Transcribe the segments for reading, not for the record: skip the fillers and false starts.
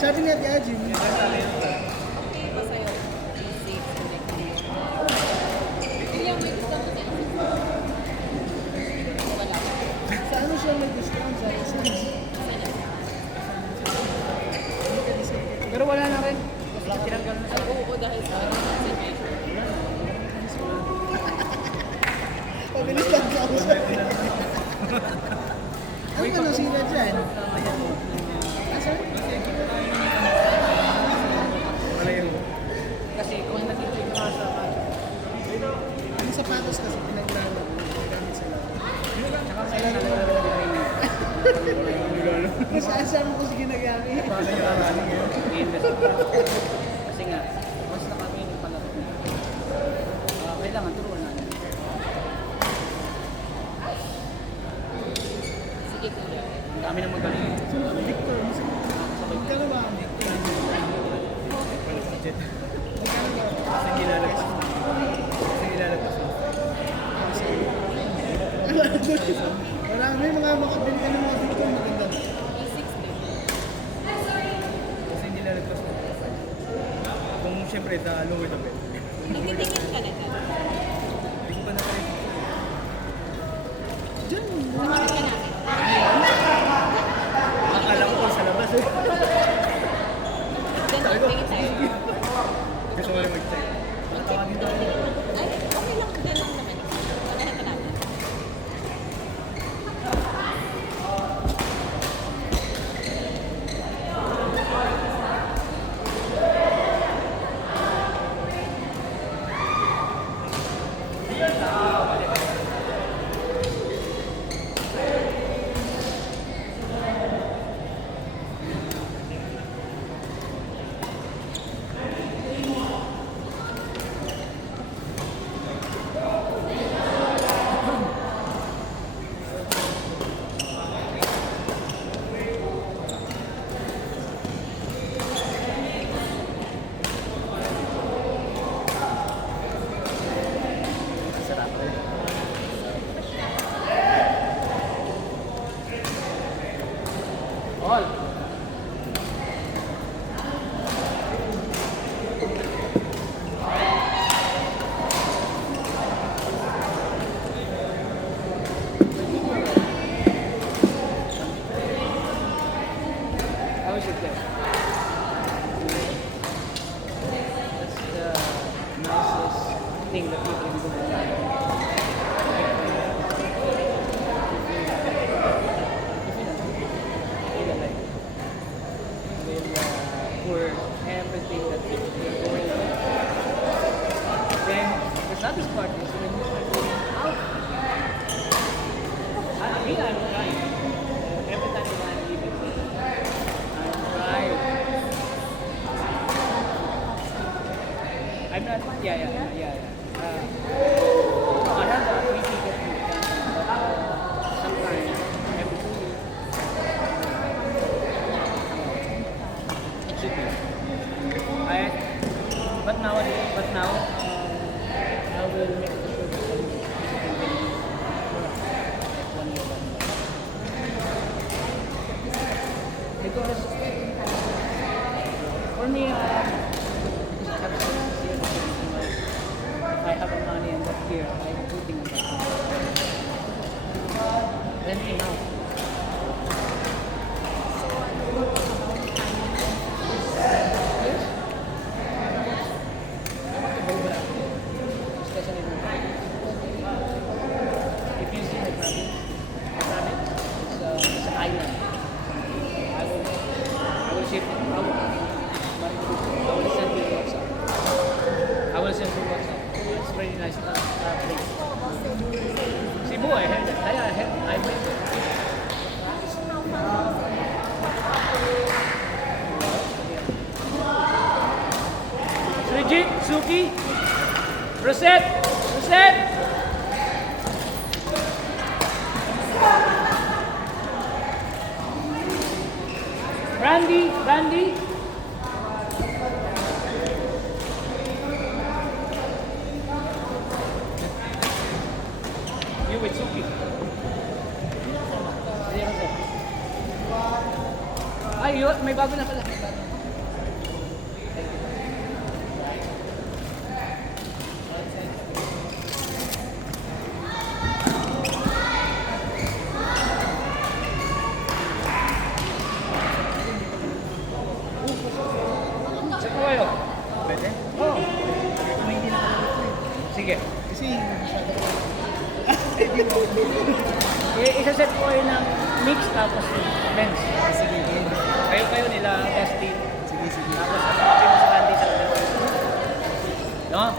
Sabi ni Ate Ajin, Okay ba sa'yo? Basic, select. William, may discount sa wala. sa ano siya may discount sa essence? Hindi ka discount. Pero wala na rin. Tinanggal na siya. Oo, dahil sa ano, consideration. Pabilis lang sa usap. Ano ka nasira dyan? Asa? Wala yun. Kasi kung nag-check ka sa Ang sapatos kasi pinaglalaro. Gamit sa laro. saka ngayon nalala na rin. Masasama ko si ginagamit. Paano yung arali ngayon? I-invest ko. Kasi nga, mas na kami yung palaro na. Kailangan turuan natin. Sige, kuya. Ang dami ng magaling. Victor, magkano ba ang Victor? Budget. Magkano ba? Kasi nilalagpas mo. Kasi nilalagpas mo. Wala, may mga makabili ka ng mga Victor na ganda. E6 din. Kasi nilalagpas mo. Kung siyempre, lower the bed. Nagtitingin ka na dyan. Hindi ko pa nakarin. Diyan, Samahan ka namin. Akala ko sa labas eh. Diyan, tingin tayo. Gusto ko rin mag-check. Tawagin tayo. Ay, okay lang. Diyan lang naman. Samahan ka namin. Sarap rin. All. How is it there? That's the nicest thing that you can do in life. For everything that you're going through. Then the saddest part is when you start going out. I'm trying. Every time I'm leaving, I'm trying. I'm not, yeah. I have a free ticket to Uganda, but sometimes every 2 weeks, it should be. But now, I will make it a short time. Like 1 year. Because for me, I have a money and that here, I'm putting it back. Renting out. Yes. I want to go back. Especially if you see my province, it's an island. I will ship it. I will send you WhatsApp. It's very nice place. Cebu, I went there. Srijit, Suki, Rosette. Randy. You with Suki. Ay, may bago na pala. kayo. Pwede? Oo. Kung hindi nakalabas ko eh. Sige. Kasi masyado ko. Isa-set ko kayo ng mix tapos men's. Sige, game. Kayo nila, Dustin. Sige, sige. Tapos sa mga mo sa Randy sa labas. No?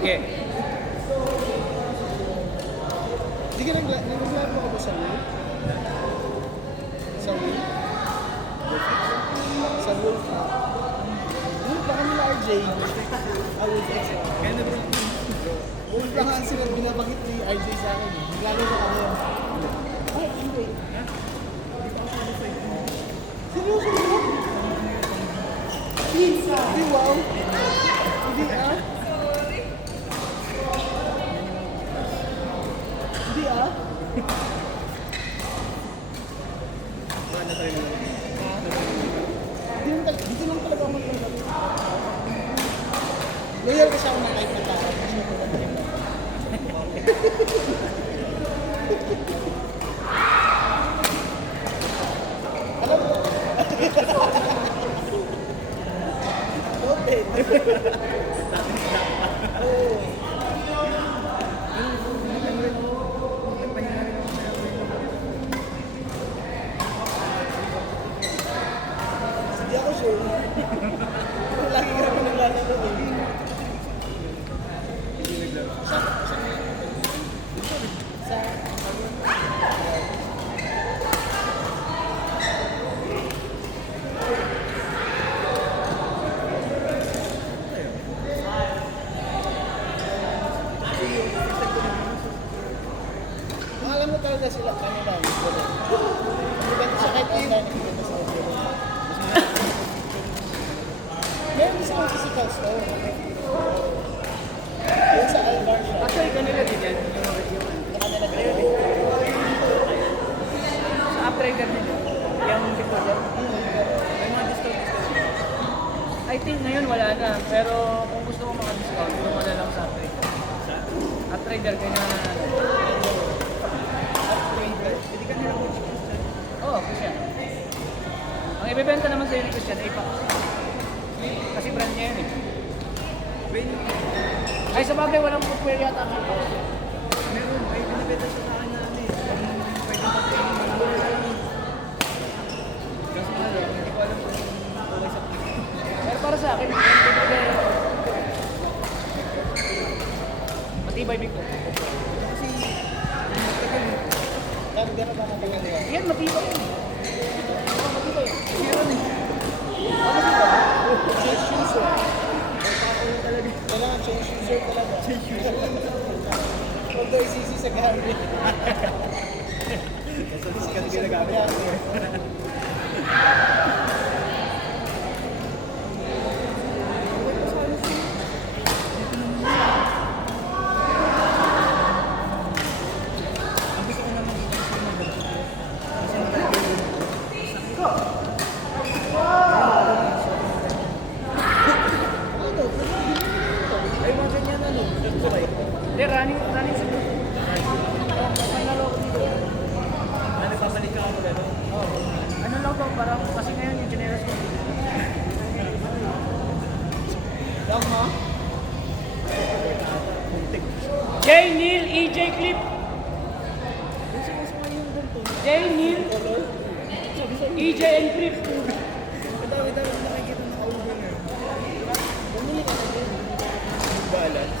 Okay. Sige. Hindi ka naglaro ako ba sa Wolf? Sa Wolf? Sa Wolf na. Wolf baka nila RJ. Wolf X. Kaya na bro. Wolf lang ang sila binabanggit ni RJ sa akin. Naglaro ko kami. Ay, hindi. Seryoso mo? Hindi, wow. Hindi ah. Hindi ah. Dito lang talaga ako maglalaro. Loyal kasi ako ng kahit na tao. Kasi ako lang din. Alam mo? Open. Oo. Hindi ako sure. Lagi ka naman naglalaro eh. Sa alam mo talaga sila kanila. Hindi ba siya kahit online hindi ba sa audio? Meron isa kong sisikas to. Yung sa Alvar siya. Actually, kanila din yan. Sa kanila din. Sa uptrader din yan. Yung decoder. May mga discount. I think ngayon wala na. Pero kung gusto mo maka-discount, gusto na lang sa uptrader. Uptrader kaya na... Hindi ka nila coach Christian. Oo, Christian. Ang ibebenta naman sa'yo ni Christian, Apex. Kasi brand niya yun eh. Ay, sa bagay, walang footwear yata. Meron, ay binibenta siya sa kanya namin. Pwede mag-training mo lang. Kaso nga lang, hindi ko alam kung okay sa Pero para sa akin, matibay big ko. kasi matagal. Gano'n ba matagal yan? Yan, matibay yun. Oo, matibay yun. Meron eh. Change shoes eh. Kailangan change shoes eh talaga. Change shoes. Huwag daw isisi sa gamit. Kasi kasi ginagamit. Ay, mga ganyan ano. Hindi, running sa group. May nalo ko dito. Ano, babalik ka ako gano'n? Oo. Ano lang to, parang kasi ngayon yung generous ko. Lang ha? J. Neil, EJ Clip. J. Neil, EJ and Clip. Dami-dami nakikita na ka-over na. Bumili ka na din. Balance.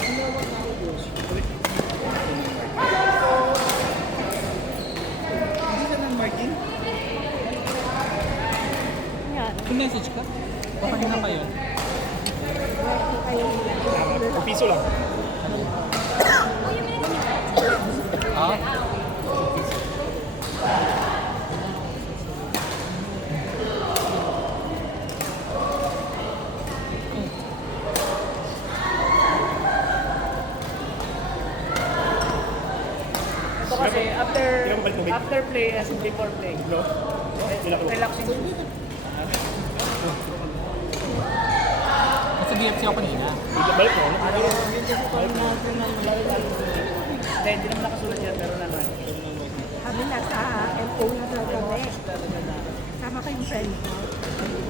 Ang nawag na ako, boss. Hindi ka ng Martin? Yan. Message ka? Baka na kayo. Kayo. Piso lang. Ha? Ito kasi after play as before play. Relaxing. Sa BFC ako kanina. Balik mo? Hindi naman nakasulat yan pero naman. Kami nasa Kung nagagabi. Sama kayong friend mo.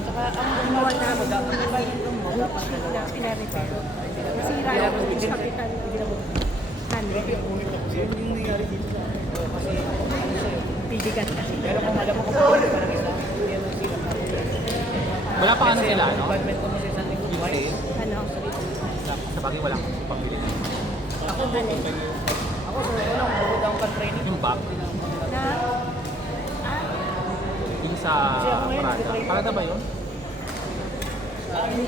Saka ang Gumawa na mga iba yung mga na pinarepair. Nasira yung beach capital. Ano? Yun yung nangyari dito sa akin. kasi Pidigan kasi. pero kung alam mo kung paano parang isa, hindi yan ang sila. Wala pa ano sila, no? Badminton mo sa isang linggo, Yung twice. sale. Ano? Sa bagay wala akong pambili. Ako, ako sa unang bukod ako training. Yung bag, Na? yung sa Prada. Prada ba yun?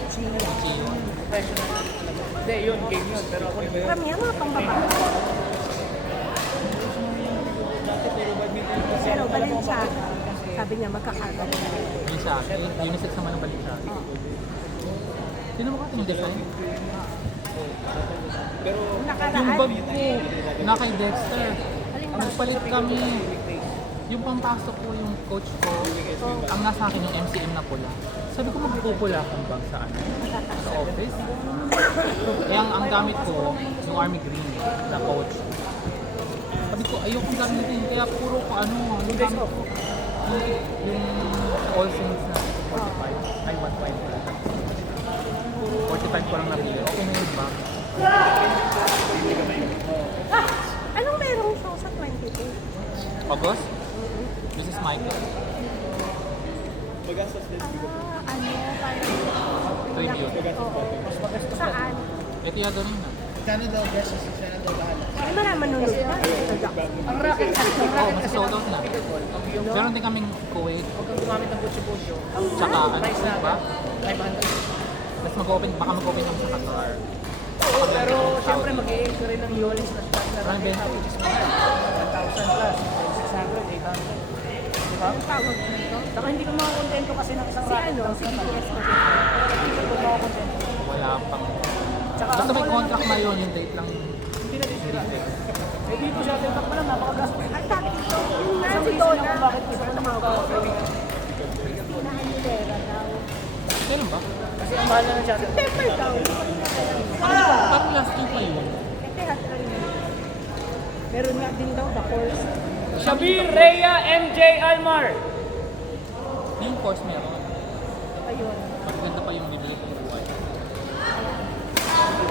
Chia. Chino. Professional. Hindi, yun, game yun. Pero ako yung Karamihan mga pangbabae. Pero Balenciaga, sabi niya magkakagal na rin. Yung sa akin. Unisex naman ang balik sa akin. Sino mo yung design? Yung Yung nakaraan, bag ko, na kay Dexter. alin ba? Nagpalit kami. Yung pampasok ko, yung coach ko, ang nasa akin yung MCM na pula. Sabi ko magpupula akong bag sa ano, sa office. Kaya ang gamit ko, yung army green na coach. Sabi ko, ayokong gamitin, kaya puro ko ano, yung gamit ko. Yung All Saints na 45, ay 1.5 pala. 45 ko lang nabili. Okay na yung bag. Anong merong show sa 22? August? This is Michael. Magastos din. Ano, parang... Tribute. Oo. Saan? Ito yata rin na. Kano daw beses, siya na daw bahala. Ay, marami manunod ba? ang racket Oo, kasi mas sold out na. yung Meron din kaming Kuwait, huwag kang gumamit ng butso-butso. tsaka ano Price ba? natin, 500. Tapos mag-open, baka mag-open yung sa Qatar. Oo, pero siyempre mag-i-aim ka rin ng Yolis na stock na Parang nakita, which is mahal. 1,000 plus, 600, 800. Diba? Ang tawag nito? Saka hindi ka makakontento kasi ng isang Si racket. ano, ng si isang BTS racket. na Hindi ka makakontento. Wala pang... Tsaka Basta ang may wala contract na yun, yung date lang. Hindi na disira. Eh dito siya, tintak pa lang, napakagastos. Ang sabi dito, yung Isang nasi reason Donna, ako bakit gusto ko tumawag. na Aguilera daw. Kailan ba? Kasi ang mahal na ng chat. September daw. Parang last year pa yun. Kasi hatry. Meron nga din daw, the course. Shabir, Rhea, MJ, Almar. Yung course meron. Ayun. Mas ganda pa yung bibili ko.